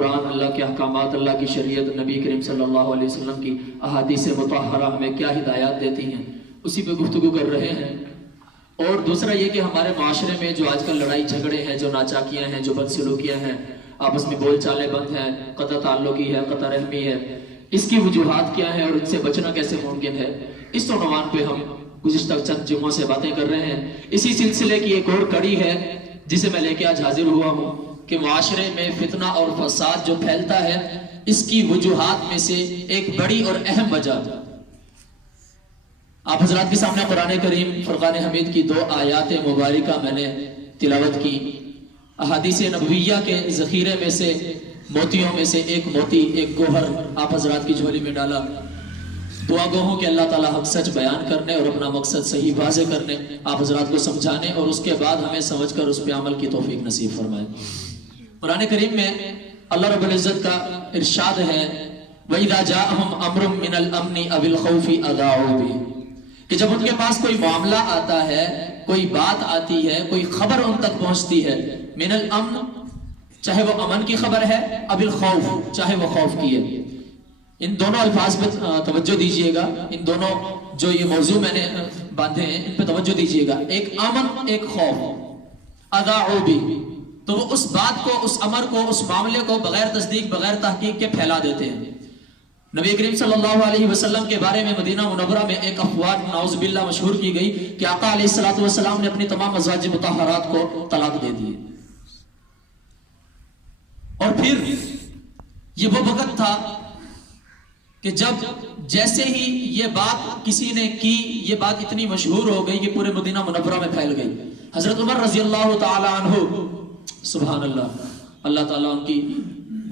قرآن، اللہ کے احکامات، اللہ کی شریعت، نبی کریم صلی اللہ علیہ وسلم کی احادیث مطہرہ ہمیں کیا ہدایات دیتی ہیں، اسی پہ گفتگو کر رہے ہیں۔ اور دوسرا یہ کہ ہمارے معاشرے میں جو آج کل لڑائی جھگڑے ہیں، جو ناچاکیاں ہیں، جو بدسلوکیاں ہیں، آپس میں بول چالیں بند ہیں، قطع تعلقی ہے، قطع رحمی ہے، اس کی وجوہات کیا ہیں اور ان سے بچنا کیسے ممکن ہے، اس عنوان پہ ہم گزشتہ چند جمعوں سے باتیں کر رہے ہیں۔ اسی سلسلے کی ایک اور کڑی ہے جسے میں لے کے آج حاضر ہوا ہوں کہ معاشرے میں فتنہ اور فساد جو پھیلتا ہے، اس کی وجوہات میں سے ایک بڑی اور اہم وجہ، آپ حضرات کے سامنے قرآن کریم فرقان حمید کی 2 آیات مبارکہ میں نے تلاوت کی۔ احادیث نبویہ کے ذخیرے میں سے، موتیوں میں سے ایک موتی، ایک گوہر آپ حضرات کی جھولی میں ڈالا۔ دعا گو ہوں کہ اللہ تعالیٰ حق سچ بیان کرنے اور اپنا مقصد صحیح واضح کرنے، آپ حضرات کو سمجھانے اور اس کے بعد ہمیں سمجھ کر اس پہ عمل کی توفیق نصیب فرمائے۔ قرآن کریم میں اللہ رب العزت کا ارشاد ہے وَإِذَا جَاءَهُمْ أَمْرٌ مِّنَ الْأَمْنِ أَوِ الْخَوْفِ أَذَاعُوا بِهِ، کہ جب ان کے پاس کوئی معاملہ آتا ہے، کوئی بات آتی ہے، کوئی خبر ان تک پہنچتی ہے، من الامن، چاہے وہ امن کی خبر ہے، اب الخوف، چاہے وہ خوف کی ہے۔ ان دونوں الفاظ پہ توجہ دیجئے گا، ان دونوں جو یہ موضوع میں نے باندھے ہیں ان پہ توجہ دیجئے گا، ایک امن، ایک خوف۔ اذاعوا بہ، تو وہ اس بات کو، اس امر کو، اس معاملے کو بغیر تصدیق، بغیر تحقیق کے پھیلا دیتے ہیں۔ نبی کریم صلی اللہ علیہ وسلم کے بارے میں مدینہ منورہ میں ایک افواہ نعوذ باللہ مشہور کی گئی کہ آقا علیہ السلام نے اپنی تمام ازواج مطہرات کو طلاق دے دیے۔ اور پھر یہ وہ وقت تھا کہ جب جیسے ہی یہ بات کسی نے کی، یہ بات اتنی مشہور ہو گئی کہ پورے مدینہ منورہ میں پھیل گئی۔ حضرت عمر رضی اللہ تعالی عنہ، سبحان اللہ، اللہ تعالیٰ ان کی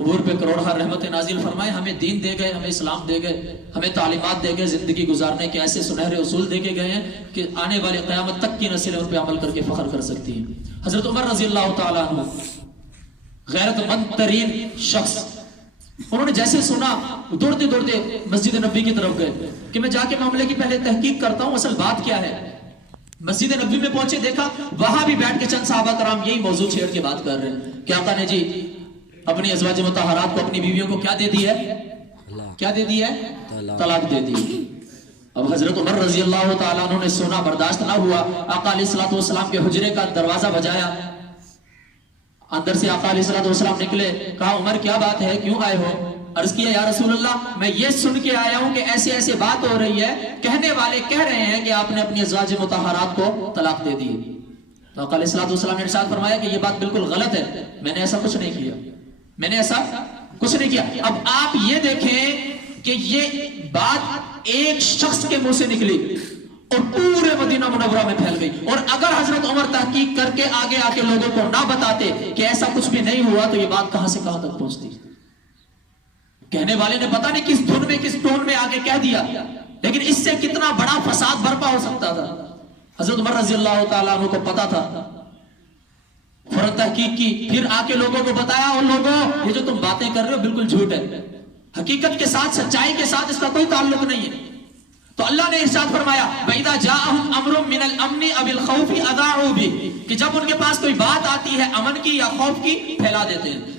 عبور پہ کروڑہ رحمت نازل فرمائے، ہمیں دین دے گئے، ہمیں اسلام دے گئے، ہمیں تعلیمات دے گئے، زندگی گزارنے کے ایسے سنہرے اصول دے کے گئے ہیں کہ آنے والے قیامت تک کی نسلیں ان پہ عمل کر کے فخر کر سکتی ہیں۔ حضرت عمر رضی اللہ تعالیٰ عنہ غیرت مند ترین شخص، انہوں نے جیسے سنا دوڑتے دوڑتے مسجد نبی کی طرف گئے کہ میں جا کے معاملے کی پہلے تحقیق کرتا ہوں، اصل بات کیا ہے۔ مسجد نبی میں پہنچے، دیکھا وہاں بھی بیٹھ کے چند صحابہ کرام یہی موضوع چھیڑ کے بات کر رہے ہیں کہ آقا نے جی اپنی ازواج مطہرات کو، اپنی بیویوں کو کیا دے دی ہے؟ کیا دے دی ہے؟ طلاق دے دی۔ اب حضرت عمر رضی اللہ تعالیٰ عنہ نے سنا، برداشت نہ ہوا، آقا علیہ السلام کے حجرے کا دروازہ بجایا، اندر سے آقا علیہ السلام نکلے، کہا عمر کیا بات ہے، کیوں آئے ہو؟ عرض کیا یا رسول اللہ میں یہ سن کے آیا ہوں کہ ایسے ایسے بات ہو رہی ہے، کہنے والے کہہ رہے ہیں کہ آپ نے اپنی ازواج مطہرات کو طلاق دے دی۔ تو آقا علیہ السلام نے ارشاد فرمایا کہ یہ بات بالکل غلط ہے، میں نے ایسا کچھ نہیں کیا، میں نے ایسا کچھ نہیں کیا۔ اب آپ یہ دیکھیں کہ یہ بات ایک شخص کے منہ سے نکلی اور پورے مدینہ منورہ میں پھیل گئی، اور اگر حضرت عمر تحقیق کر کے آگے آ کے لوگوں کو نہ بتاتے کہ ایسا کچھ بھی نہیں ہوا تو یہ بات کہاں سے کہاں تک پہنچتی۔ کہنے والے نے پتہ نہیں کس دھن میں، کس ٹون میں آگے کہہ دیا، لیکن اس سے کتنا بڑا فساد برپا ہو سکتا تھا۔ حضرت عمر رضی اللہ تعالیٰ عنہ کو پتا تھا، فوراً تحقیق کی، پھر آ کے لوگوں کو بتایا، اور لوگوں یہ جو تم باتیں کر رہے ہو بالکل جھوٹ ہے، حقیقت کے ساتھ، سچائی کے ساتھ اس کا کوئی تعلق نہیں ہے۔ تو اللہ نے ارشاد فرمایا وَإِذَا جَاءَهُمْ أَمْرٌ مِّنَ الْأَمْنِ أَوِ الْخَوْفِ أَذَاعُوا بِهِ، کہ جب ان کے پاس کوئی بات آتی ہے امن کی یا خوف کی، پھیلا دیتے ہیں۔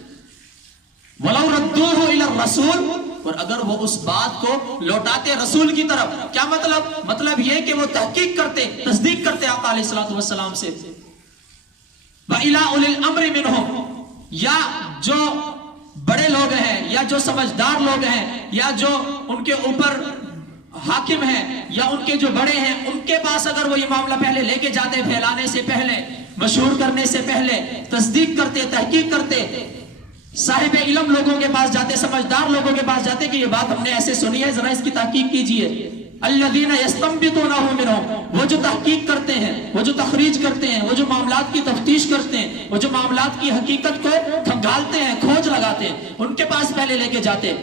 وَلَوْ رَدُّوهُ إِلَى الرَّسُولِ، اور اگر وہ اس بات کو لوٹاتے رسول کی طرف، کیا مطلب؟ مطلب یہ کہ وہ تحقیق کرتے، تصدیق کرتے آقا علیہ السلام سے۔ وَإِلَىٰ أُولِي الْأَمْرِ مِنْهُمْ، یا جو بڑے لوگ ہیں، یا جو سمجھدار لوگ ہیں، یا جو ان کے اوپر حاکم ہیں، یا ان کے جو بڑے ہیں، ان کے پاس اگر وہ یہ معاملہ پہلے لے کے جاتے، پھیلانے سے پہلے، مشہور کرنے سے پہلے، تصدیق کرتے، تحقیق کرتے، صاحب علم لوگوں کے پاس جاتے، سمجھدار لوگوں کے پاس جاتے کہ یہ بات ہم نے ایسے سنی ہے، ذرا اس کی تحقیق کیجئے۔ الذین یستنبطونہ منہم، وہ جو تحقیق کرتے ہیں، وہ جو تخریج کرتے ہیں، وہ جو معاملات کی تفتیش کرتے ہیں، وہ جو معاملات کی حقیقت کو کھنگالتے ہیں، کھوج لگاتے ہیں، ان کے پاس پہلے لے کے جاتے۔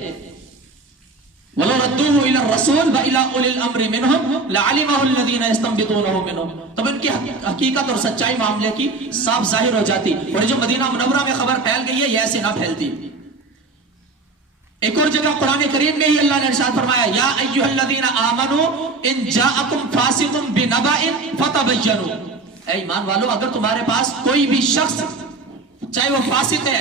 وَلَوْ رَدُّوهُ إِلَى الرَّسُولِ وَإِلَىٰ أُولِي الْأَمْرِ مِنْهُمْ لَعَلِمَهُ الَّذِينَ يَسْتَنبِطُونَهُ مِنْهُمْ، تب ان کی حقیقت اور سچائی معاملے کی صاف ظاہر ہو جاتی، اور جو مدینہ منورہ میں خبر پھیل گئی ہے یہ ایسے نہ پھیلتی۔ ایک اور جگہ قرآن کریم میں ہی اللہ نے ارشاد فرمایا یا ایھا الذین آمنوا ان جاءکم فاسق بنبأ فتبینوا، اے ایمان والو اگر تمہارے پاس کوئی بھی شخص، چاہے وہ فاسق ہے،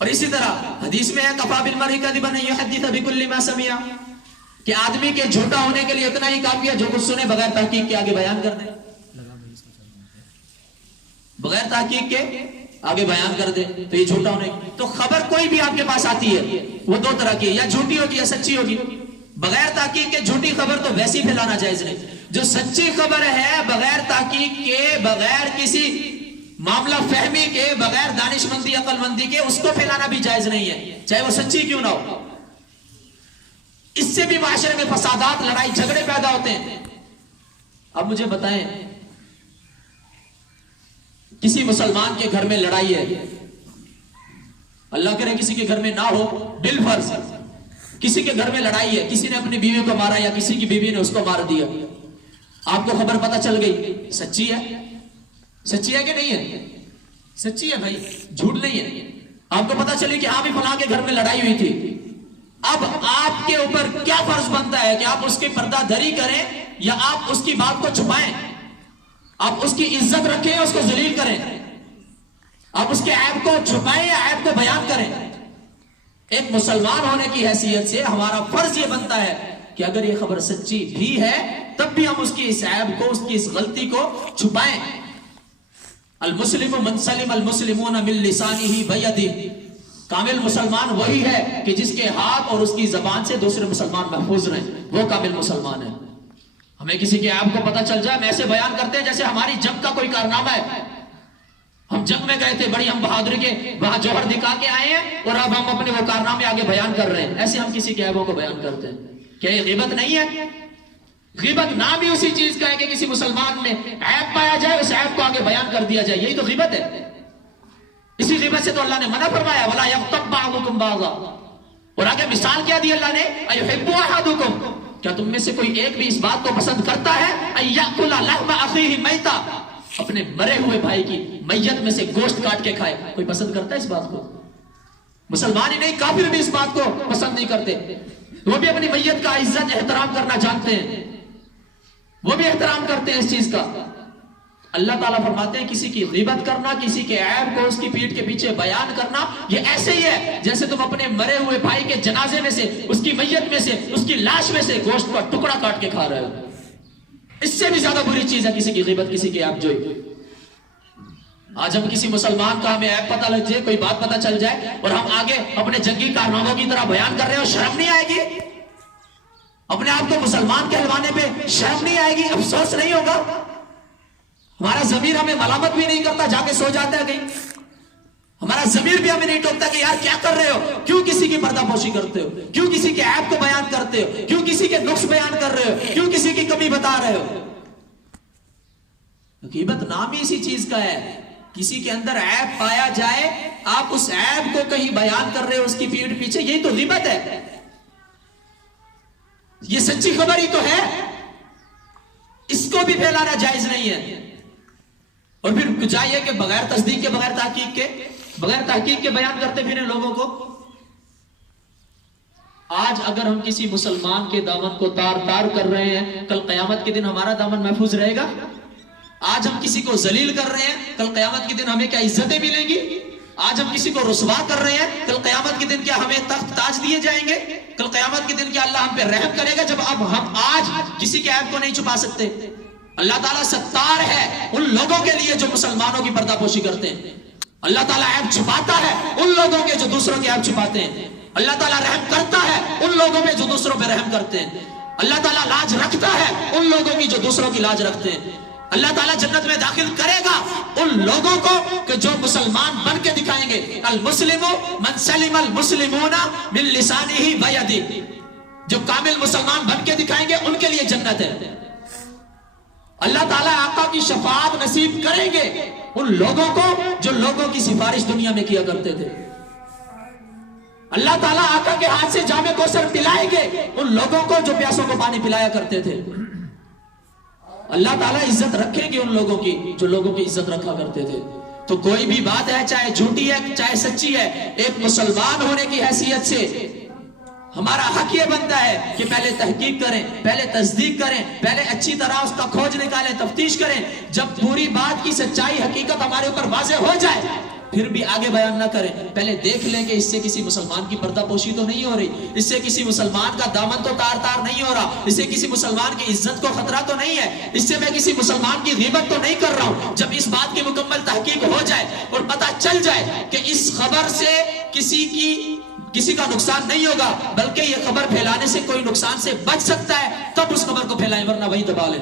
اور اسی طرح حدیث میں ہے کفا بالمرء کذبا ان یحدث بکل ما سمع، کہ آدمی کے جھوٹا ہونے کے لیے اتنا ہی کافی ہے جو کچھ سنے بغیر تحقیق کے آگے بیان کر دے، بغیر تحقیق کے آگے بیان کر دے، تو یہ جھوٹا ہونے۔ تو خبر کوئی بھی آپ کے پاس آتی ہے وہ دو طرح کی، یا جھوٹی ہوگی یا سچی ہوگی۔ بغیر تحقیق کے جھوٹی خبر تو ویسے ہی پھیلانا جائز نہیں، جو سچی خبر ہے بغیر تحقیق کے، بغیر کسی معاملہ فہمی کے، بغیر دانش مندی عقل مندی کے، اس کو پھیلانا بھی جائز نہیں ہے، چاہے وہ سچی کیوں نہ ہو۔ اس سے بھی معاشرے میں فسادات، لڑائی جھگڑے پیدا ہوتے ہیں۔ اب مجھے بتائیں، کسی مسلمان کے گھر میں لڑائی ہے، اللہ کرے کسی کے گھر میں نہ ہو، بالفرض کسی کے گھر میں لڑائی ہے، کسی نے اپنی بیوی کو مارا یا کسی کی بیوی نے اس کو مار دیا، آپ کو خبر پتہ چل گئی، سچی ہے؟ سچی ہے کہ نہیں ہے؟ سچی ہے بھائی، جھوٹ نہیں ہے۔ آپ کو پتہ چلی کہ ہاں بھی فلاں کے گھر میں لڑائی ہوئی تھی، اب آپ کے اوپر کیا فرض بنتا ہے کہ آپ اس کی پردہ دری کریں یا آپ اس کی بات کو چھپائیں؟ آپ اس کی عزت رکھیں، اس کو ذلیل کریں؟ آپ اس کے عیب کو چھپائیں یا عیب کو بیان کریں؟ ایک مسلمان ہونے کی حیثیت سے ہمارا فرض یہ بنتا ہے کہ اگر یہ خبر سچی بھی ہے تب بھی ہم اس کی اس عیب کو، اس کی اس غلطی کو چھپائیں۔ المسلم من سلم المسلمون من لسانه ویدہ، کامل مسلمان وہی ہے کہ جس کے ہاتھ اور اس کی زبان سے دوسرے مسلمان محفوظ رہیں، وہ کامل مسلمان ہے۔ ہمیں کسی کے عیب کو پتہ چل جائے، ہم ایسے بیان کرتے ہیں جیسے ہماری جنگ کا کوئی کارنامہ ہے، ہم جنگ میں گئے تھے، بڑی ہم بہادری کے وہاں جوہر دکھا کے آئے ہیں اور اب ہم اپنے وہ کارنامے آگے بیان کر رہے ہیں، ایسے ہم کسی کے عیبوں کو بیان کرتے ہیں۔ کیا یہ غیبت نہیں ہے؟ غیبت نام ہی اسی چیز کا ہے کہ کسی مسلمان میں عیب پایا جائے، اس عیب کو آگے بیان کر دیا جائے، یہی تو غیبت ہے۔ اسی غیبت سے تو اللہ نے منع فرمایا وَلَا يَغْتَبْ بَعْضُكُمْ بَعْضًا، اور آگے مثال کیا دی اللہ نے، أَيُحِبُّ أَحَدُكُمْ، کیا تم میں سے کوئی ایک بھی اس بات کو پسند کرتا ہے أَن يَأْكُلَ لَحْمَ أَخِيهِ مَيْتًا، اپنے مرے ہوئے بھائی کی میت میں سے گوشت کاٹ کے کھائے؟ کوئی پسند کرتا ہے اس بات کو؟ مسلمان ہی نہیں، کافر بھی اس بات کو پسند نہیں کرتے، وہ بھی اپنی میت کا عزت احترام کرنا جانتے ہیں، وہ بھی احترام کرتے ہیں اس چیز کا۔ اللہ تعالیٰ فرماتے ہیں کسی کی غیبت کرنا، کسی کے عیب کو اس کی پیٹھ کے پیچھے بیان کرنا، یہ ایسے ہی ہے جیسے تم اپنے مرے ہوئے بھائی کے جنازے میں سے، اس کی میت میں سے، اس کی لاش میں سے گوشت کا ٹکڑا کاٹ کے کھا رہے ہو۔ اس سے بھی زیادہ بری چیز ہے کسی کی غیبت، کسی کی عیب جوئی۔ آج ہم کسی مسلمان کا ہمیں عیب پتہ لگ جائے، کوئی بات پتہ چل جائے اور ہم آگے اپنے جنگی کارناموں کی طرح بیان کر رہے ہو، شرم نہیں آئے گی؟ اپنے آپ کو مسلمان کہلوانے پہ شرم نہیں آئے گی؟ افسوس نہیں ہوگا؟ ہمارا ضمیر ہمیں ملامت بھی نہیں کرتا، جا کے سو جاتا ہے کہیں؟ ہمارا ضمیر بھی ہمیں نہیں ٹوکتا کہ یار کیا کر رہے ہو، کیوں کسی کی پردہ پوشی کرتے ہو، کیوں کسی کے عیب کو بیان کرتے ہو، کیوں کسی کے نقص بیان کر رہے ہو، کیوں کسی کی کمی بتا رہے ہو؟ غیبت نام ہی اسی چیز کا ہے، کسی کے اندر عیب پایا جائے، آپ اس عیب کو کہیں بیان کر رہے ہو اس کی پیٹھ پیچھے، یہی تو غیبت ہے۔ یہ سچی خبر ہی تو ہے، اس کو بھی پھیلانا جائز نہیں ہے۔ اور پھر چاہیے کہ بغیر تصدیق کے، بغیر تحقیق کے بیان کرتے پھریں لوگوں کو۔ آج اگر ہم کسی مسلمان کے دامن کو تار تار کر رہے ہیں، کل قیامت کے دن ہمارا دامن محفوظ رہے گا؟ آج ہم کسی کو ذلیل کر رہے ہیں، کل قیامت کے دن ہمیں کیا عزتیں ملیں گی؟ آج ہم کسی کو رسوا کر رہے ہیں، کل قیامت کے دن کیا ہمیں تخت تاج دیے جائیں گے؟ کل قیامت کے دن کیا اللہ ہم پہ رحم کرے گا جب اب ہم آج کسی کے عیب کو نہیں چھپا سکتے؟ اللہ تعالیٰ ستار ہے ان لوگوں کے لیے جو مسلمانوں کی پردہ پوشی کرتے ہیں، اللہ تعالیٰ عیب چھپاتا ہے ان لوگوں کے جو دوسروں کے عیب چھپاتے ہیں، اللہ تعالیٰ رحم کرتا ہے ان لوگوں پہ جو دوسروں پہ رحم کرتے ہیں، اللہ تعالیٰ لاج رکھتا ہے ان لوگوں کی جو دوسروں کی لاج رکھتے ہیں، اللہ تعالیٰ جنت میں داخل کرے گا ان لوگوں کو کہ جو مسلمان بن کے دکھائیں گے۔ المسلم من سلم المسلمون من لسانہ ویدہ، جو کامل مسلمان بن کے دکھائیں گے ان کے لیے جنت ہے۔ اللہ تعالیٰ آقا کی شفاعت نصیب کریں گے ان لوگوں کو جو لوگوں کی سفارش دنیا میں کیا کرتے تھے۔ اللہ تعالیٰ آقا کے ہاتھ سے جام کوثر پلائیں گے ان لوگوں کو جو پیاسوں کو پانی پلایا کرتے تھے۔ اللہ تعالیٰ عزت رکھیں گے ان لوگوں کی جو لوگوں کی عزت رکھا کرتے تھے۔ تو کوئی بھی بات ہے، چاہے جھوٹی ہے چاہے سچی ہے، ایک مسلمان ہونے کی حیثیت سے ہمارا حق یہ بنتا ہے کہ پہلے تحقیق کریں، پہلے تصدیق کریں، پہلے اچھی طرح اس کا کھوج نکالیں، تفتیش کریں۔ جب پوری بات کی سچائی حقیقت ہمارے اوپر واضح ہو جائے پھر بھی آگے بیان نہ کریں. پہلے دیکھ لیں کہ اس سے کسی مسلمان کی پردہ پوشی تو نہیں ہو رہی, اس سے کسی مسلمان کا دامن تو تار تار نہیں ہو رہا, اس سے کسی مسلمان کی عزت کو خطرہ تو نہیں ہے, اس سے میں کسی مسلمان کی غیبت تو نہیں کر رہا ہوں. جب اس بات کی مکمل تحقیق ہو جائے اور پتہ چل جائے کہ اس خبر سے کسی کا نقصان نہیں ہوگا بلکہ یہ خبر پھیلانے سے کوئی نقصان سے بچ سکتا ہے, تب اس خبر کو پھیلائیں, ورنہ وہی دبا لیں,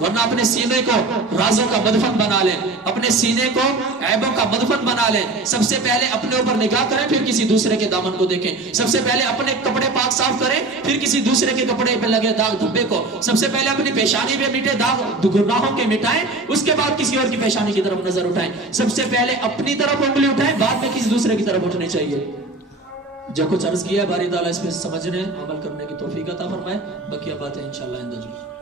ورنہ اپنے سینے کو رازوں کا مدفن بنا لیں, اپنے سینے کو عیبوں کا مدفن بنا لیں. سب سے پہلے اپنے اوپر نگاہ کریں, پھر کسی دوسرے کے دامن کو دیکھیں. سب سے پہلے اپنے کپڑے پاک صاف کریں, پھر کسی دوسرے کے کپڑے پہ لگے داغ دھبے کو. سب سے پہلے اپنی پیشانی پہ میٹے داغ گناہوں کے مٹائیں, اس کے بعد کسی اور کی پیشانی کی طرف نظر اٹھائیں. سب سے پہلے اپنی طرف انگلی اٹھائیں, بعد میں کسی دوسرے کی طرف اٹھنی چاہیے. جو کچھ عرض کیا ہے باری تعالیٰ اس پہ سمجھنے عمل کرنے کی توفیق عطا فرمائے. بقیہ باتیں انشاءاللہ